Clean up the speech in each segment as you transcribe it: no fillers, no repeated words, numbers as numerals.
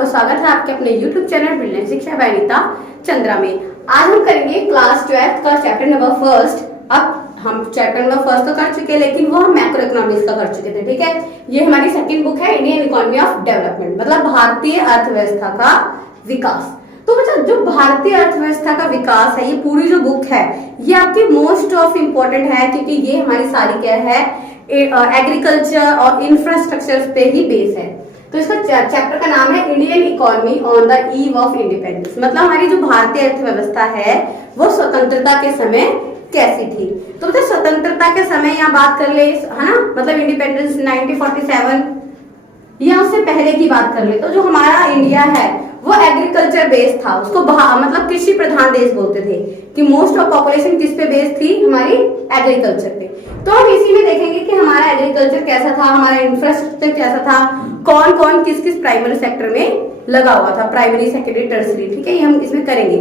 आपका स्वागत है आपके अपने YouTube चैनल बिल्डिंग शिक्षा बाय नीता चंद्रा में। आज हम करेंगे क्लास 12 का चैप्टर नंबर फर्स्ट। अब हम चैप्टर नंबर फर्स्ट तो कर चुके हैं, लेकिन वो हम मैक्रो इकोनॉमिक्स का कर चुके थे। ठीक है, ये हमारी सेकंड बुक है, इंडियन इकोनॉमी ऑफ डेवलपमेंट, मतलब भारतीय अर्थव्यवस्था का विकास। तो बच्चा जो भारतीय अर्थव्यवस्था का विकास है, ये पूरी जो बुक है ये आपकी मोस्ट ऑफ इम्पोर्टेंट है, क्योंकि ये हमारी सारी क्या है, एग्रीकल्चर और इंफ्रास्ट्रक्चर पे ही बेस है। तो इसका चैप्टर का नाम है Indian economy on the eve of independence, मतलब हमारी जो भारतीय अर्थव्यवस्था है वो स्वतंत्रता के समय कैसी थी। तो मतलब स्वतंत्रता के समय यहाँ बात कर ले, है ना, मतलब इंडिपेंडेंस 1947 या उससे पहले की बात कर ले, तो जो हमारा इंडिया है वो एग्रीकल्चर बेस्ड था। उसको मतलब कृषि प्रधान देश बोलते थे कि मोस्ट ऑफ पॉपुलेशन किस पे बेस्ड थी, हमारी एग्रीकल्चर पे। तो हम इसी में देखेंगे कि हमारा एग्रीकल्चर कैसा था, हमारा इंफ्रास्ट्रक्चर कैसा था, कौन कौन किस किस प्राइमरी सेक्टर में लगा हुआ था, प्राइमरी सेकेंडरी टर्सरी। ठीक है, ये हम इसमें करेंगे।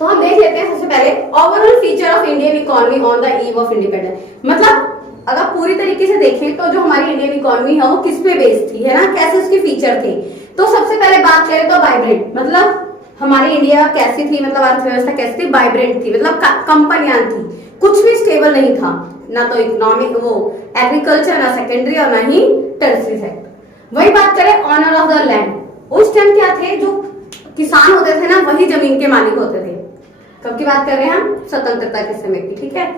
तो हम देख लेते हैं सबसे पहले overall feature of Indian economy on the eve of independence. मतलब अगर पूरी तरीके से देखें तो जो हमारी इंडियन इकोनॉमी है वो किस पे बेस्ड थी, है ना, कैसे उसके फीचर थे। तो सबसे पहले बात करें तो वाइब्रेंट, मतलब हमारी इंडिया कैसी थी, मतलब अर्थव्यवस्था कैसी थी, वाइब्रेंट थी, मतलब कंपनियां थी, कुछ भी स्टेबल नहीं था, ना तो इकोनॉमिक वो एग्रीकल्चर, ना सेकेंडरी और ना ही टर्सरी सेक्टर। वही बात करें ऑनर ऑफ द लैंड, उस टाइम क्या थे, जो किसान होते थे ना वही जमीन के मालिक होते थे। कब की बात कर रहे हैं हम, स्वतंत्रता के समय की। ठीक है,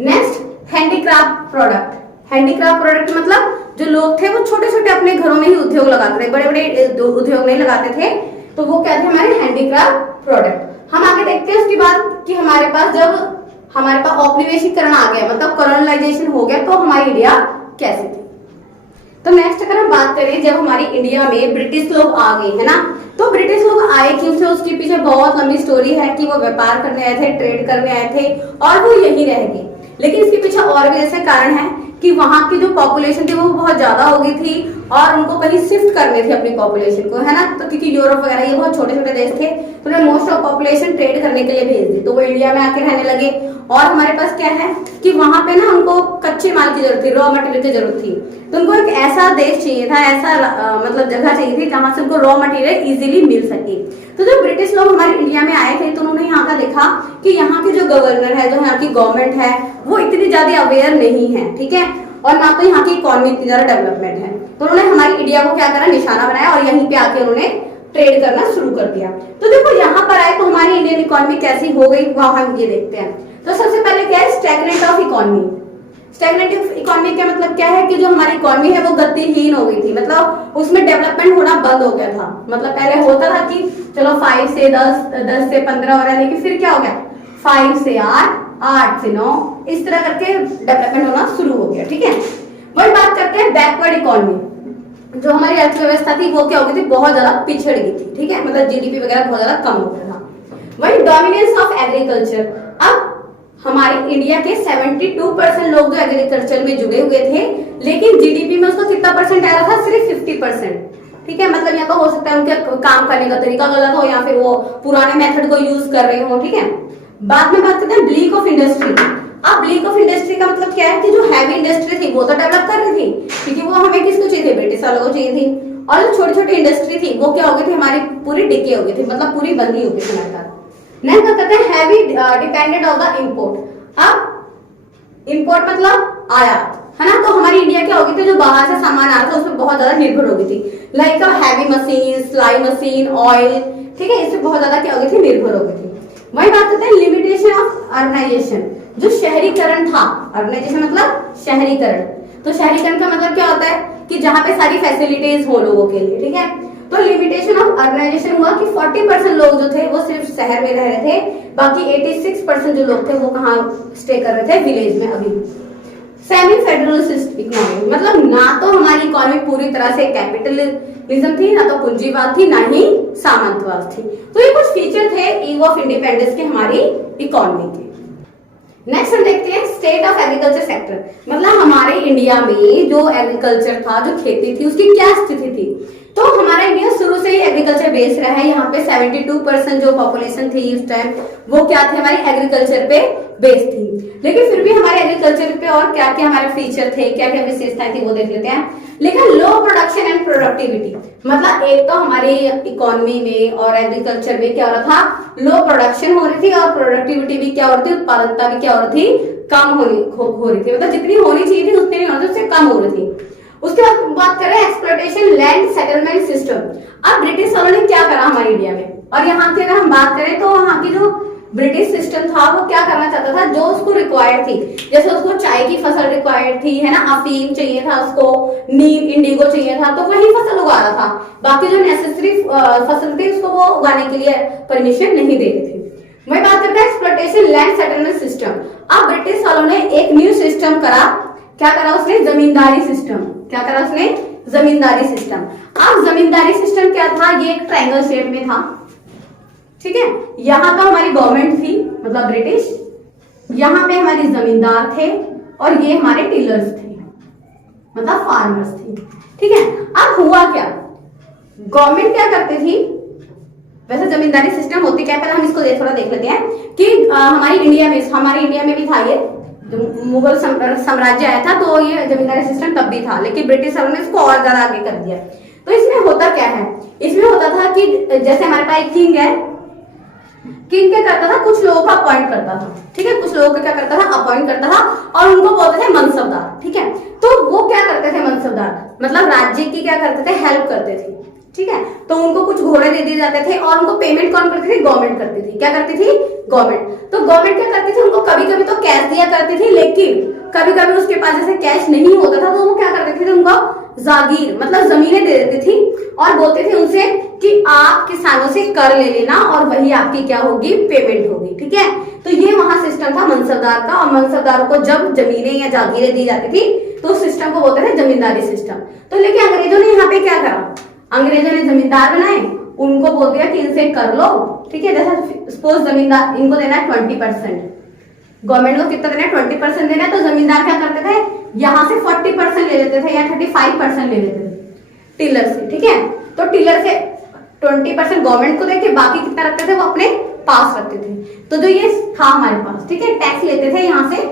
next handicraft product. Handicraft product मतलब जो लोग थे वो छोटे छोटे अपने घरों में ही उद्योग लगाते थे, बड़े बड़े उद्योग नहीं लगाते थे, तो वो क्या थे हमारे हैंडीक्राफ्ट प्रोडक्ट। हम आगे देखते हैं उसके बाद कि हमारे पास जब हमारे पास औपनिवेशीकरण आ गया, मतलब कॉलोनाइजेशन हो गया, तो हमारी इंडिया कैसी थी। तो नेक्स्ट अगर हम बात करें, जब हमारी इंडिया में ब्रिटिश लोग आ गए, है ना, तो ब्रिटिश लोग आए क्यों थे, उसके पीछे बहुत लंबी स्टोरी है कि वो व्यापार करने आए थे, ट्रेड करने आए थे और वो यही रह गए। लेकिन इसके पीछे और भी ऐसे कारण है कि वहां की जो पॉपुलेशन थी वो बहुत ज्यादा हो गई थी और उनको कहीं शिफ्ट करने थे अपनी पॉपुलेशन को, है ना, तो क्योंकि यूरोप वगैरह ये बहुत छोटे छोटे देश थे, तो उन्हें मोस्ट ऑफ पॉपुलेशन ट्रेड करने के लिए भेज दी, तो वो इंडिया में आके रहने लगे। और हमारे पास क्या है कि वहां पे ना उनको कच्चे माल की जरूरत थी, रॉ मटेरियल की जरूरत थी, तो उनको एक ऐसा देश चाहिए था, ऐसा मतलब जगह चाहिए थी जहां से उनको रॉ मटेरियल इजीली मिल सके। तो जब ब्रिटिश लोग हमारे इंडिया में आए थे तो उन्होंने यहाँ का देखा कि यहाँ के जो गवर्नर है, जो यहाँ की गवर्नमेंट है, वो इतनी ज्यादा अवेयर नहीं है, ठीक है, और ना तो यहाँ की इकोनॉमी इतनी ज्यादा डेवलपमेंट है, तो उन्होंने हमारी इंडिया को क्या करा, निशाना बनाया और यहीं पे आके उन्होंने ट्रेड करना शुरू कर दिया। तो देखो यहाँ पर आए तो हमारी इंडियन इकोनॉमी कैसी हो गई, वहां हम ये देखते हैं। तो सबसे पहले क्या है, stagnant of economy. Stagnant of economy का मतलब क्या है कि जो हमारी इकोनॉमी है वो गतिहीन हो गई थी, मतलब उसमें डेवलपमेंट होना बंद हो गया था। मतलब पहले होता था कि चलो 5 से 10, 10 से 15 हो रहा है, लेकिन फिर क्या हो गया, 5 से 8, 8 से 9, इस तरह करके डेवलपमेंट होना शुरू हो गया। ठीक है, वही बात करते हैं बैकवर्ड इकोनॉमी। जो हमारी अर्थव्यवस्था थी वो क्या हो गई थी, बहुत ज्यादा पिछड़ गई थी। ठीक है, मतलब जीडीपी वगैरह बहुत ज्यादा कम हो गया था। वही डोमिनेंस ऑफ एग्रीकल्चर। अब हमारे इंडिया के 72% लोग जो एग्रीकल्चर में जुड़े हुए थे, लेकिन जीडीपी में उसका कितना परसेंट आ रहा था, सिर्फ 50%। ठीक है, मतलब या तो हो सकता है उनके काम करने का तरीका गलत हो या फिर वो पुराने मेथड को यूज कर रहे हो। ठीक है, बाद में बात करते हैं ब्लीक ऑफ इंडस्ट्री। अब ब्लीक ऑफ इंडस्ट्री का मतलब क्या है कि जो हैवी इंडस्ट्री थी वो तो डेवलप कर रही थी, क्योंकि वो हमें किसको चाहिए थी, ब्रिटिश वालों को चाहिए थी, और जो छोटी छोटी इंडस्ट्री थी वो क्या हो गई थी, हमारी पूरी डिके हो गई थी, मतलब पूरी बंदी हो गई थी हमारे पास। नेक्स्ट बात करते हैं heavy dependent of the import. अब इंपोर्ट मतलब आयात, है ना, तो हमारी इंडिया क्या हो गई थी, जो बाहर से सामान आ रहा था उसमें बहुत ज्यादा निर्भर हो गई थी, लाइक हैवी मशीन, सिलाई मशीन, ऑयल। ठीक है, इससे बहुत ज्यादा क्या हो गई थी, निर्भर हो गई थी। वही बात करते हैं लिमिटेशन ऑफ अर्बनाइजेशन। जो शहरीकरण था, अर्बनाइजेशन मतलब शहरीकरण, तो शहरीकरण का मतलब क्या होता है कि जहां पे सारी फैसिलिटीज हो लोगों के लिए। ठीक है, तो लिमिटेशन ऑफ अर्बनाइजेशन हुआ कि 40% लोग जो थे वो सिर्फ शहर में रह रहे थे, बाकी 86% जो लोग थे वो कहाँ स्टे कर रहे थे, विलेज में। अभी सेमी फेडरलिस्ट इकोनॉमी, मतलब ना तो हमारी इकोनॉमी पूरी तरह से कैपिटलिज्म थी, ना तो पूंजीवाद थी, ना ही सामंतवाद थी। तो ये कुछ फीचर थे ईव ऑफ इंडिपेंडेंस के हमारी इकोनॉमी के। नेक्स्ट हम देखते हैं स्टेट ऑफ एग्रीकल्चर सेक्टर, मतलब हमारे इंडिया में जो एग्रीकल्चर था, जो खेती थी, उसकी क्या स्थिति थी। तो हमारा इंडिया शुरू से ही एग्रीकल्चर बेस्ड रहा है। यहाँ पे 72% जो पॉपुलेशन थी उस टाइम वो क्या थी, हमारी एग्रीकल्चर पे बेस्ड थी। लेकिन फिर भी हमारे एग्रीकल्चर पे और क्या क्या हमारे फीचर थे, क्या क्या विशेषताएं थी वो देख लेते हैं। लेकिन लो प्रोडक्शन एंड प्रोडक्टिविटी, मतलब एक तो हमारी इकोनॉमी में और एग्रीकल्चर में क्या हो रहा था, लो प्रोडक्शन हो रही थी और प्रोडक्टिविटी भी क्या हो रही थी, उत्पादकता भी क्या हो रही थी, कम हो रही थी। मतलब जितनी होनी चाहिए थी उतनी नहीं हो रही थी, उससे कम हो रही थी। उसके बाद बात करें एक्सप्लॉयटेशन लैंड सेटलमेंट सिस्टम। अब ब्रिटिश वालों ने क्या करा हमारे इंडिया में, और यहाँ की अगर हम बात करें तो वहाँ की जो ब्रिटिश सिस्टम था वो क्या करना चाहता था, जो उसको रिक्वायर्ड थी, जैसे उसको चाय की फसल रिक्वायर्ड थी, है ना, अफीम चाहिए था उसको, नीम इंडिगो चाहिए था, तो वही फसल उगा रहा था। बाकी जो नेसेसरी फसल थी उसको वो उगाने के लिए परमिशन नहीं दे रही थी। मैं बात करते हैं एक्सप्लॉयटेशन लैंड सेटलमेंट सिस्टम। अब ब्रिटिश वालों ने एक न्यू सिस्टम करा, क्या करा उसने, जमींदारी सिस्टम। क्या करा उसने, जमींदारी सिस्टम। अब जमींदारी सिस्टम क्या था, ये एक ट्रायंगल शेप में था, ठीक है। यहाँ का हमारी गवर्नमेंट थी, मतलब ब्रिटिश, यहाँ पे हमारे जमींदार थे और ये हमारे टिलर्स थे, मतलब फार्मर्स थे, ठीक है। अब हुआ क्या, गवर्नमेंट क्या करती थी, वैसे जमींदारी सिस्टम होती क्या, पहले हम इसको थोड़ा देख लेते हैं कि हमारे इंडिया में भी था ये, मुगल साम्राज्य आया था तो ये जमींदारी सिस्टम तब भी था, लेकिन ब्रिटिश ने इसको और ज्यादा आगे कर दिया। तो इसमें होता क्या है, इसमें होता था कि जैसे हमारे पास एक किंग है, किंग क्या करता था, कुछ लोगों का अपॉइंट करता था, ठीक है, कुछ लोगों का क्या करता था, अपॉइंट करता था, और उनको बोलते थे मनसबदार, ठीक है। तो वो क्या करते थे मनसबदार, मतलब राज्य की क्या करते थे, हेल्प करते थे, ठीक है। तो उनको कुछ घोड़े दे दिए जाते थे और उनको पेमेंट कौन करती थी, गवर्नमेंट करती थी। क्या करती थी, गवर्नमेंट। तो गवर्नमेंट क्या करती थी, उनको कभी कभी तो कैश दिया करती थी, लेकिन कभी कभी उसके पास जैसे कैश नहीं होता था तो वो क्या करते थे, उनको जागीर मतलब जमीनें दे देती थी और बोलते थे उनसे कि आप किसानों से कर ले लेना और वही आपकी क्या होगी, पेमेंट होगी, ठीक है। तो ये वहां सिस्टम था मनसबदार का, और मनसबदारों को जब जमीनें या जागीरें दी जाती थी तो उस सिस्टम को बोलते थे जमींदारी सिस्टम। तो लेकिन अंग्रेजों ने यहाँ पे क्या करा, अंग्रेजों ने जमींदार बनाए, उनको बोल दिया कि इनसे कर लो, ठीक है। जैसे सपोज जमींदार, इनको देना है 20%, गवर्नमेंट को कितना देना है, 20% देना है, तो जमींदार क्या करते थे, यहाँ से 40% ले लेते थे या 35% ले लेते थे टिलर से, ठीक है। तो टिलर से 20% गवर्नमेंट को देके बाकी कितना रखते थे, वो अपने पास रखते थे। तो जो ये था हमारे पास, ठीक है, टैक्स लेते थे यहाँ से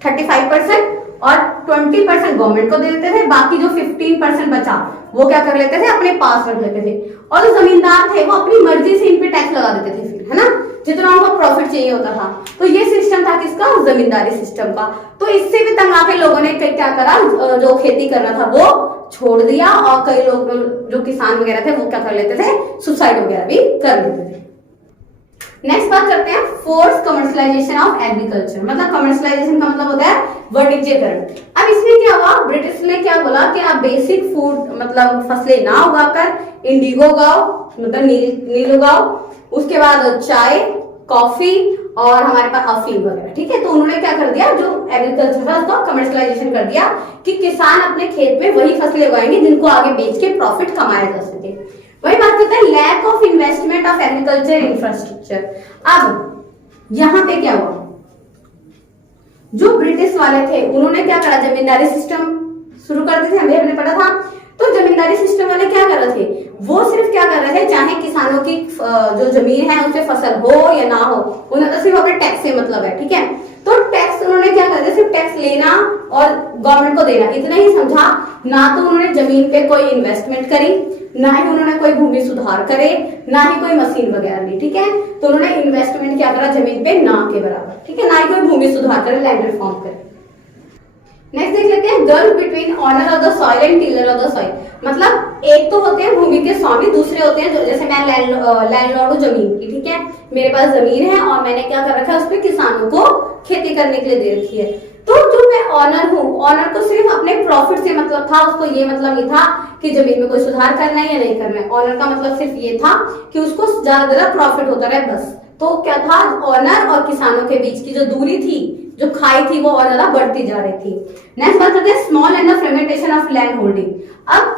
35% और 20% गवर्नमेंट को दे देते थे, बाकी जो 15% बचा वो क्या कर लेते थे, अपने पास रख लेते थे। और जो जमींदार थे वो अपनी मर्जी से इन पे टैक्स लगा देते थे फिर, है ना, जितना उनको प्रॉफिट चाहिए होता था। तो ये सिस्टम था किसका, जमींदारी सिस्टम का। तो इससे भी तंग आके लोगों ने क्या करा, जो खेती करना था वो छोड़ दिया, और कई लोग जो किसान वगैरह थे वो क्या कर लेते थे, सुसाइड वगैरह भी कर लेते थे। नेक्स्ट बात करते हैं फोर्स कमर्शियलाइजेशन ऑफ एग्रीकल्चर। मतलब कमर्शियलाइजेशन का मतलब होता है वाणिज्यकरण। अब इसमें क्या हुआ, ब्रिटिश ने क्या बोला कि आप बेसिक फूड मतलब फसलें ना उगाकर इंडिगो उगाओ, मतलब नील उगाओ, उसके बाद चाय, कॉफी और हमारे पास अफीम वगैरह, ठीक है। तो उन्होंने क्या कर दिया, जो एग्रीकल्चर था उसका कमर्शियलाइजेशन कर दिया कि किसान अपने खेत में वही फसलें उगाएंगे जिनको आगे बेच के प्रॉफिट कमाया जा सके। वही बात करते हैं lack of investment of agriculture infrastructure. अब यहां पे क्या हुआ, जो ब्रिटिश वाले थे उन्होंने क्या करा, जमींदारी सिस्टम शुरू कर दी थी, हमने पढ़ा था। तो जमींदारी सिस्टम वाले क्या कर रहे थे, वो सिर्फ क्या कर रहे थे, चाहे किसानों की जो जमीन है उसपे फसल हो या ना हो, उन्हें तो सिर्फ अपने टैक्स से मतलब है, ठीक है। तो टैक्स उन्होंने क्या कर दिया, सिर्फ टैक्स लेना और गवर्नमेंट को देना, इतना ही समझा। ना तो उन्होंने जमीन पे कोई इन्वेस्टमेंट करी, ना ही उन्होंने कोई भूमि सुधार करे, ना ही कोई मशीन वगैरह ली, ठीक है। तो उन्होंने इन्वेस्टमेंट क्या करा, जमीन पे ना के बराबर, ठीक है, ना ही कोई भूमि सुधार करे, लैंड रिफॉर्म करे। नेक्स्ट देख लेते हैं gulf between owner of the soil and tiller of the soil. मतलब एक तो होते हैं भूमि के स्वामी, दूसरे होते हैं जैसे मैं लैंडलॉर्ड हूँ जमीन की, ठीक है, मेरे पास जमीन है और मैंने क्या कर रखा है, उस पर किसानों को खेती करने के लिए दे रखी है। तो जो मैं ऑनर हूँ, ऑनर को सिर्फ अपने प्रॉफिट से मतलब था, उसको ये मतलब नहीं था कि जमीन में कोई सुधार करना है या नहीं करना है। ऑनर का मतलब सिर्फ ये था कि उसको ज्यादा प्रॉफिट होता रहे, बस। तो क्या था, ऑनर और किसानों के बीच की जो दूरी थी, जो खाई थी, वो और ज्यादा बढ़ती जा रही थी। नेक्स्ट बात करते हैं small and the fragmentation of land holding. अब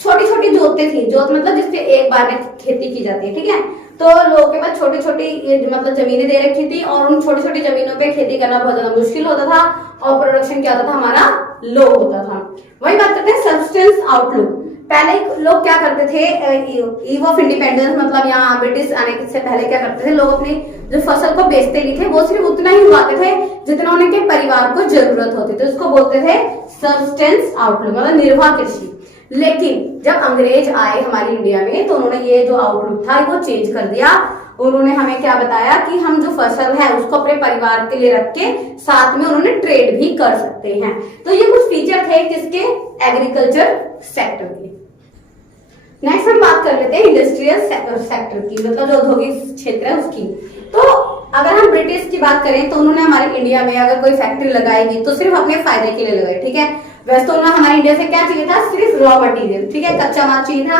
छोटी छोटी जोतें थी, जोत मतलब जिसपे एक बार में खेती की जाती है, ठीक है। तो लोगों के पास छोटी छोटी मतलब जमीनें दे रखी थी और उन छोटी छोटी जमीनों पे खेती करना बहुत ज्यादा मुश्किल होता था और प्रोडक्शन क्या होता था, हमारा लो होता था। वही बात करते हैं सब्सटेंस आउटलुक। पहले लोग क्या करते थे, ईव ऑफ इंडिपेंडेंस मतलब यहाँ ब्रिटिश आने से पहले क्या करते थे, लोग अपनी जो फसल को बेचते नहीं थे, वो सिर्फ उतना ही उगाते थे जितना उनके परिवार को जरूरत होती थी। उसको बोलते थे सब्सटेंस आउटलुक, मतलब निर्वाह कृषि। लेकिन जब अंग्रेज आए हमारी इंडिया में तो उन्होंने ये जो आउटलुक था वो चेंज कर दिया। उन्होंने हमें क्या बताया कि हम जो फसल है उसको अपने परिवार के लिए रख के साथ में उन्होंने ट्रेड भी कर सकते हैं। तो ये कुछ फीचर थे किसके, एग्रीकल्चर सेक्टर के। नेक्स्ट हम बात कर लेते हैं इंडस्ट्रियल सेक्टर की, मतलब जो औद्योगिक क्षेत्र है उसकी। तो अगर हम ब्रिटिश की बात करें तो उन्होंने हमारे इंडिया में अगर कोई फैक्ट्री लगाएगी तो सिर्फ अपने फायदे के लिए लगाई, ठीक है। वैसे तो उन्होंने हमारे इंडिया से क्या चाहिए था, सिर्फ रॉ मटेरियल, ठीक है, कच्चा माल चाहिए था।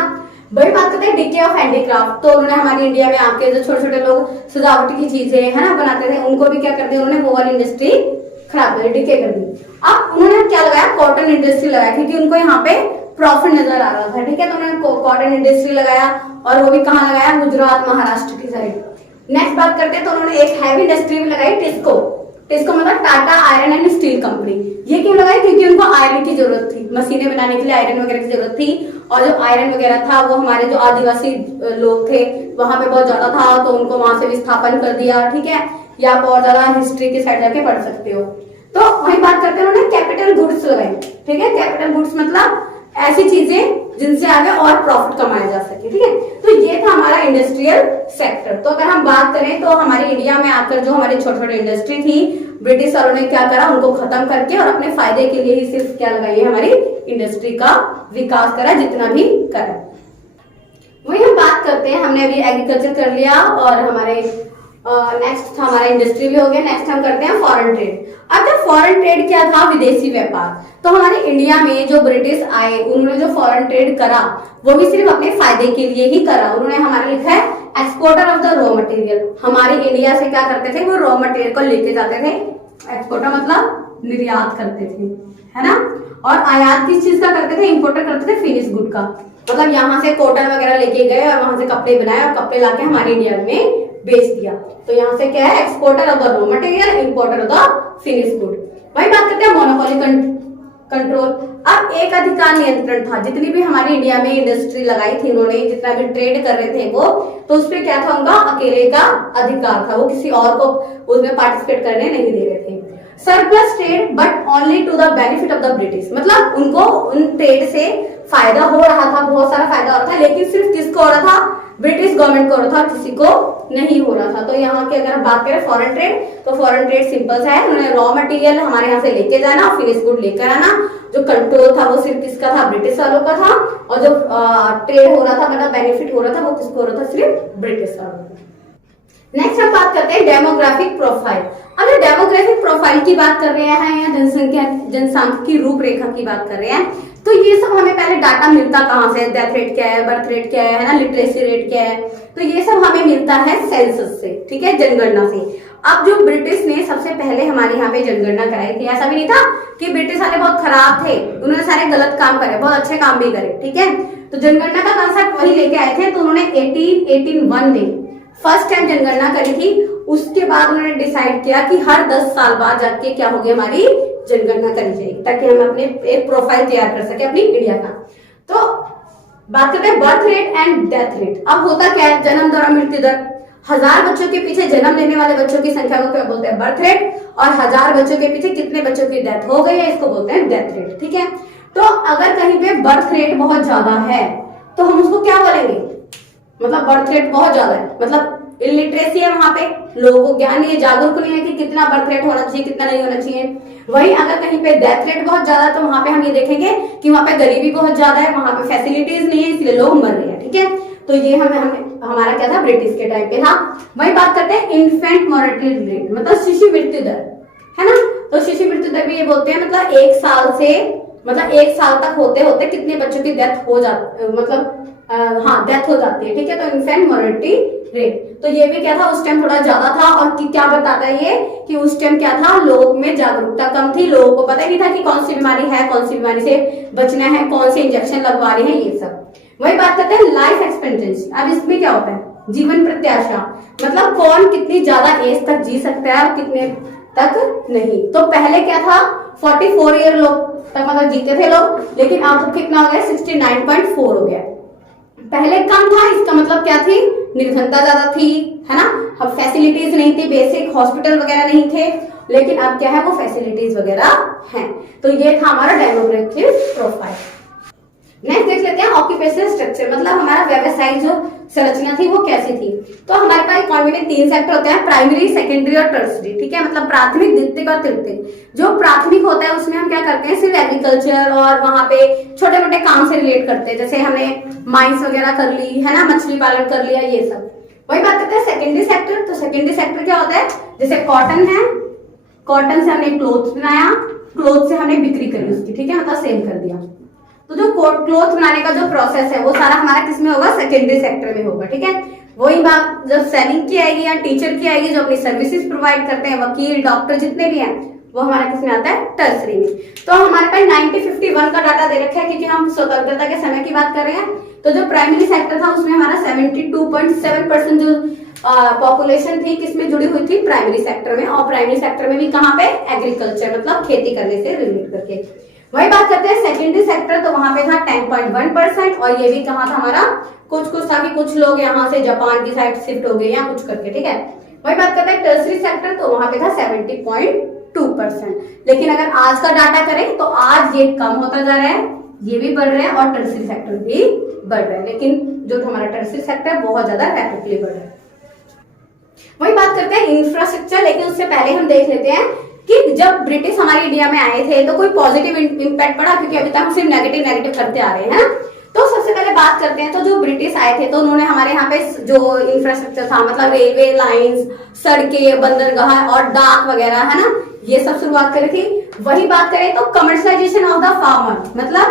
बड़ी बात करते हैं डिके ऑफ हैंडीक्राफ्ट, तो उन्होंने हमारी इंडिया में आके जो छोटे छोटे लोग सजावट की चीजें है ना बनाते थे, उनको भी क्या कर दिया उन्होंने, वो वाली इंडस्ट्री खराब कर दी, डिके कर दी। अब उन्होंने क्या लगाया, कॉटन इंडस्ट्री लगाया, क्योंकि उनको यहाँ पे प्रॉफिट नजर आ रहा था, ठीक है। तो उन्होंने कॉटन इंडस्ट्री लगाया, और वो भी कहाँ लगाया, गुजरात महाराष्ट्र की साइड। नेक्स्ट बात करते हैं तो उन्होंने एक हैवी इंडस्ट्री भी लगाई, टिस्को। टिस्को मतलब Tata iron and steel company. ये क्यों लगाई, क्योंकि उनको आयरन की जरूरत थी, मशीनें बनाने के लिए आयरन वगैरह की जरूरत थी। और जो आयरन वगैरह था वो हमारे जो आदिवासी लोग थे वहां पे बहुत ज्यादा था, तो उनको वहां से विस्थापन कर दिया, ठीक है। या आप और ज्यादा हिस्ट्री की साइड जाके पढ़ सकते हो। तो वही बात करते हैं उन्होंने कैपिटल गुड्स लगाई, ठीक है। कैपिटल गुड्स मतलब ऐसी चीजें जिनसे आगे और प्रॉफिट कमाया जा सके, ठीक है। तो ये था हमारा इंडस्ट्रियल सेक्टर। तो अगर हम बात करें तो हमारी इंडिया में आकर जो हमारी छोटी छोटी इंडस्ट्री थी, ब्रिटिश वालों ने क्या करा, उनको खत्म करके और अपने फायदे के लिए ही सिर्फ क्या लगाई है, हमारी इंडस्ट्री का विकास करा जितना भी करा। वही हम बात करते हैं, हमने अभी एग्रीकल्चर कर लिया और हमारे नेक्स्ट था हमारा इंडस्ट्री भी हो गया। नेक्स्ट हम करते हैं फॉरेन ट्रेड। अब जब फॉरेन ट्रेड क्या था, विदेशी व्यापार। तो हमारे इंडिया में जो ब्रिटिश आए उन्होंने जो फॉरेन ट्रेड करा वो भी सिर्फ अपने फायदे के लिए ही करा। उन्होंने हमारा लिखा है exporter of the raw material. हमारे इंडिया से क्या करते थे, वो रॉ मटेरियल को लेके जाते थे। एक्सपोर्टर मतलब निर्यात करते थे, है ना। और आयात किस चीज का करते थे, इंपोर्टर करते थे फिनिश गुड का। मतलब यहाँ से कॉटन वगैरह लेके गए और वहां से कपड़े बनाए और कपड़े लाके हमारे इंडिया में बेच दिया। तो यहाँ से क्या है, exporter of the raw material, importer of the finish good. वही बात करते हैं मोनोपोली कंट्रोल। अब एक अधिकार नियंत्रण था, जितनी भी हमारी इंडिया में इंडस्ट्री लगाई थी उन्होंने, जितना भी ट्रेड कर रहे थे वो, तो उसपे क्या था, उनका अकेले का अधिकार था, वो किसी और को उसमें पार्टिसिपेट करने नहीं दे रहे थे। Surplus trade but only to the benefit of the British, मतलब उनको उन ट्रेड से फायदा हो रहा था, बहुत सारा फायदा हो रहा था, लेकिन सिर्फ किसको हो रहा था, ब्रिटिश गवर्नमेंट को हो रहा था, किसी को नहीं हो रहा था। तो यहाँ की अगर बात करें फॉरेन ट्रेड, तो फॉरेन ट्रेड सिंपल सा है, उन्होंने रॉ मटेरियल हमारे यहाँ से लेके जाना, फिनिश गुड लेकर आना। जो कंट्रोल था वो सिर्फ किसका था, ब्रिटिश वालों का था। और जो ट्रेड हो रहा था, मतलब बेनिफिट हो रहा था, वो किसको हो रहा था, सिर्फ ब्रिटिश वालों को। नेक्स्ट हम बात करते हैं डेमोग्राफिक प्रोफाइल। अगर डेमोग्राफिक प्रोफाइल की बात कर रहे हैं या जनसांख्यिकी रूपरेखा की बात कर रहे हैं, तो ये सब हमें पहले डाटा मिलता कहाँ से, डेथ रेट क्या है, बर्थ रेट क्या है ना, लिटरेसी रेट क्या है, तो ये सब हमें मिलता है सेंसस से, ठीक है, जनगणना से। अब जो ब्रिटिश ने सबसे पहले हमारे यहाँ पे जनगणना कराई थी, ऐसा भी नहीं था कि ब्रिटिश वाले बहुत खराब थे, उन्होंने सारे गलत काम करे, बहुत अच्छे काम भी करे, ठीक है। तो जनगणना का कंसेप्ट वही लेके आए थे। तो उन्होंने 1881 में फर्स्ट टाइम जनगणना करी थी। उसके बाद उन्होंने डिसाइड किया कि हर 10 साल बाद जाके क्या होगी, हमारी जनगणना करी जाएगी, ताकि हम अपने एक प्रोफाइल तैयार कर सके अपनी इंडिया का। तो बात करते हैं birth rate and death rate. अब होता क्या है, जन्म दर और मृत्यु दर। 1000 बच्चों के पीछे जन्म लेने वाले बच्चों की संख्या को क्या बोलते हैं, बर्थ रेट। और 1000 बच्चों के पीछे कितने बच्चों की डेथ हो गई है, इसको बोलते हैं डेथ रेट, ठीक है। तो अगर कहीं पे बर्थ रेट बहुत ज्यादा है तो हम उसको क्या बोलेंगे, मतलब बर्थ रेट बहुत ज्यादा है, मतलब इलिटरेसी है, वहां पे लोगों को ज्ञान नहीं है, जागरूक नहीं है कि कितना बर्थ रेट होना चाहिए, कितना नहीं होना चाहिए। वहीं अगर कहीं पे डेथ रेट बहुत ज्यादा है तो वहां पे हम ये देखेंगे कि वहां पे गरीबी बहुत ज्यादा है, वहां पे फैसिलिटीज नहीं है, इसलिए लोग मर रहे हैं, ठीक है। तो ये हमारा क्या था, ब्रिटिश के टाइम पे था। वही बात करते हैं इन्फेंट मॉर्टेलिटी रेट, मतलब शिशु मृत्यु दर, है ना। तो शिशु मृत्यु दर भी ये बोलते हैं, मतलब 1 साल से, मतलब 1 साल तक होते होते कितने बच्चों की डेथ हो जाती, मतलब डेथ हो जाती है, ठीक है। तो इन्फेंट मॉर्टेलिटी रेट, तो ये भी क्या था, उस टाइम थोड़ा ज्यादा था। और क्या बताता है ये कि उस टाइम क्या था, लोगों में जागरूकता कम थी, लोगों को पता नहीं था कि कौन सी बीमारी है, कौन सी बीमारी से बचना है, कौन से इंजेक्शन लगवा रहे हैं, ये सब। वही बात करते हैं लाइफ एक्सपेक्टेंसी। अब इसमें क्या होता है, जीवन प्रत्याशा, मतलब कौन कितनी ज्यादा एज तक जी सकता है और कितने तक नहीं। तो पहले क्या था, 44 ईयर लोग तक मतलब जीते थे लोग, लेकिन अब कितना हो गया, 69.4 हो गया। पहले कम था, इसका मतलब क्या थी, निर्धनता ज्यादा थी, है ना, अब फैसिलिटीज नहीं थी, बेसिक हॉस्पिटल वगैरह नहीं थे, लेकिन अब क्या है, वो फैसिलिटीज वगैरह हैं। तो ये था हमारा डेमोग्राफिक प्रोफाइल। नेक्स्ट देख लेते हैं ऑक्यूपेशनल स्ट्रक्चर, मतलब हमारा व्यवसायिक जो संरचना थी वो कैसी थी। तो हमारे पास इकोनॉमी में 3 सेक्टर होते हैं, प्राइमरी, सेकेंडरी और टर्सरी, ठीक है, मतलब प्राथमिक, द्वितीयक और तृतीयक। जो प्राथमिक होता है उसमें हम क्या करते हैं, सिर्फ एग्रीकल्चर और वहां पे छोटे मोटे काम से रिलेट करते हैं, जैसे हमने माइंस वगैरह कर ली, है ना, मछली पालन कर लिया, ये सब। वही बात करते हैं सेकेंडरी सेक्टर। तो सेकेंडरी सेक्टर क्या होता है, जैसे कॉटन है, कॉटन से हमने क्लोथ बनाया, क्लोथ से हमने बिक्री करी उसकी, ठीक है, मतलब सेल कर दिया। तो जो क्लोथ बनाने का जो प्रोसेस है वो सारा हमारा किसमें होगा, सेकेंडरी सेक्टर में होगा, ठीक है। वही बात जब सेलिंग की आएगी या टीचर की आएगी, जो अपनी सर्विसेज प्रोवाइड करते हैं, वकील, डॉक्टर जितने भी हैं, वो हमारा किसमें आता है, टर्सरी में। तो हमारे पास 1951 का डाटा दे रखा है, क्योंकि हम स्वतंत्रता के समय की बात कर रहे हैं। तो जो प्राइमरी सेक्टर था उसमें हमारा 72.7% जो पॉपुलेशन थी किसमें जुड़ी हुई थी, प्राइमरी सेक्टर में। और प्राइमरी सेक्टर में भी कहाँ पे, एग्रीकल्चर, मतलब खेती करने से रिलेट करके। वही बात करते हैं सेकेंडरी सेक्टर, तो वहां पे था 10.1%, और ये भी कहाँ था हमारा, कुछ था कि कुछ लोग यहाँ से जापान की साइड शिफ्ट हो गए या कुछ करके, ठीक है। वही बात करते हैं टर्सरी सेक्टर, तो वहां पे था 70.2%। लेकिन अगर आज का डाटा करें तो आज ये कम होता जा रहा है, ये भी बढ़ रहा है और टर्सरी सेक्टर भी बढ़ रहा है, लेकिन जो हमारा टर्सरी सेक्टर बहुत ज्यादा रैपिडली बढ़ रहा है। वही बात करते हैं इंफ्रास्ट्रक्चर, लेकिन उससे पहले हम देख लेते हैं कि जब ब्रिटिश हमारे इंडिया में आए थे तो कोई पॉजिटिव इम्पैक्ट पड़ा, क्योंकि अभी तक हम सिर्फ नेगेटिव करते आ रहे हैं। तो सबसे पहले बात करते हैं, तो जो ब्रिटिश आए थे तो उन्होंने हमारे यहाँ पे जो इंफ्रास्ट्रक्चर था, मतलब रेलवे लाइंस, सड़कें, बंदरगाह और डाक वगैरह, है ना, ये सब शुरुआत करी थी। वही बात करें तो कमर्शलाइजेशन ऑफ द फार्मर, मतलब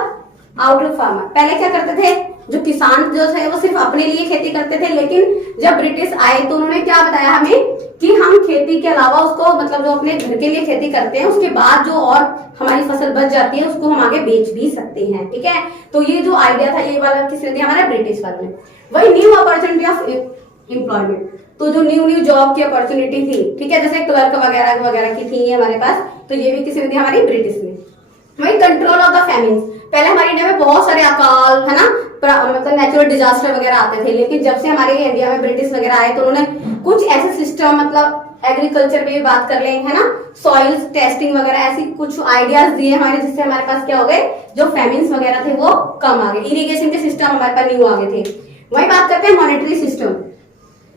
आउटर फार्मर। पहले क्या करते थे, जो किसान जो थे वो सिर्फ अपने लिए खेती करते थे, लेकिन जब ब्रिटिश आए तो उन्होंने क्या बताया हमें कि हम खेती के अलावा उसको, मतलब जो अपने घर के लिए खेती करते हैं, उसके बाद जो और हमारी फसल बच जाती है उसको हम आगे बेच भी सकते हैं, ठीक है। तो ये जो आइडिया था ये वाला किसने दिया, हमारा ब्रिटिश वाले ने। वही न्यू अपॉर्चुनिटी ऑफ एम्प्लॉयमेंट, तो जो न्यू जॉब की अपॉर्चुनिटी थी, ठीक है, जैसे क्लर्क वगैरह वगैरह की थी हमारे पास, तो ये भी किसने दिया, हमारी ब्रिटिश ने। वही कंट्रोल ऑफ द फैमिन, पहले हमारे इंडिया में बहुत सारे अकाल, है ना, मतलब नेचुरल डिजास्टर वगैरह आते थे, लेकिन जब से हमारे इंडिया में ब्रिटिश वगैरह आए तो उन्होंने कुछ ऐसे सिस्टम, मतलब एग्रीकल्चर में भी बात कर लें, है ना, सॉइल टेस्टिंग वगैरह, ऐसी कुछ आइडियाज दिए हमारे, जिससे हमारे पास क्या हो गए, जो फेमिन्स वगैरह थे वो कम आ गए, इरिगेशन के सिस्टम हमारे पास न्यू आ गए थे। वही बात करते हैं मॉनेटरी सिस्टम,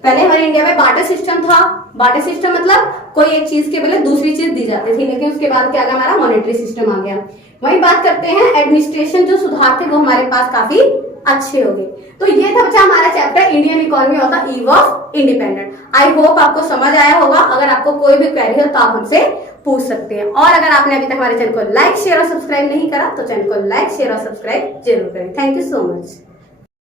पहले हमारे इंडिया में बार्टर सिस्टम था। बार्टर सिस्टम मतलब कोई एक चीज के बदले दूसरी चीज दी जाती थी, लेकिन उसके बाद क्या आ गया, हमारा मॉनेटरी सिस्टम आ गया। वही बात करते हैं एडमिनिस्ट्रेशन, जो सुधार थे वो हमारे पास काफी अच्छे हो गए। तो ये था बच्चा हमारा chapter Indian economy of the eve of independent. I hope आपको समझ आया होगा। अगर आपको कोई भी क्वेरी हो तो आप हमसे पूछ सकते हैं। और अगर आपने अभी तक हमारे चैनल को लाइक, शेयर और सब्सक्राइब नहीं करा तो चैनल को लाइक, शेयर और सब्सक्राइब जरूर करें। Thank you so much.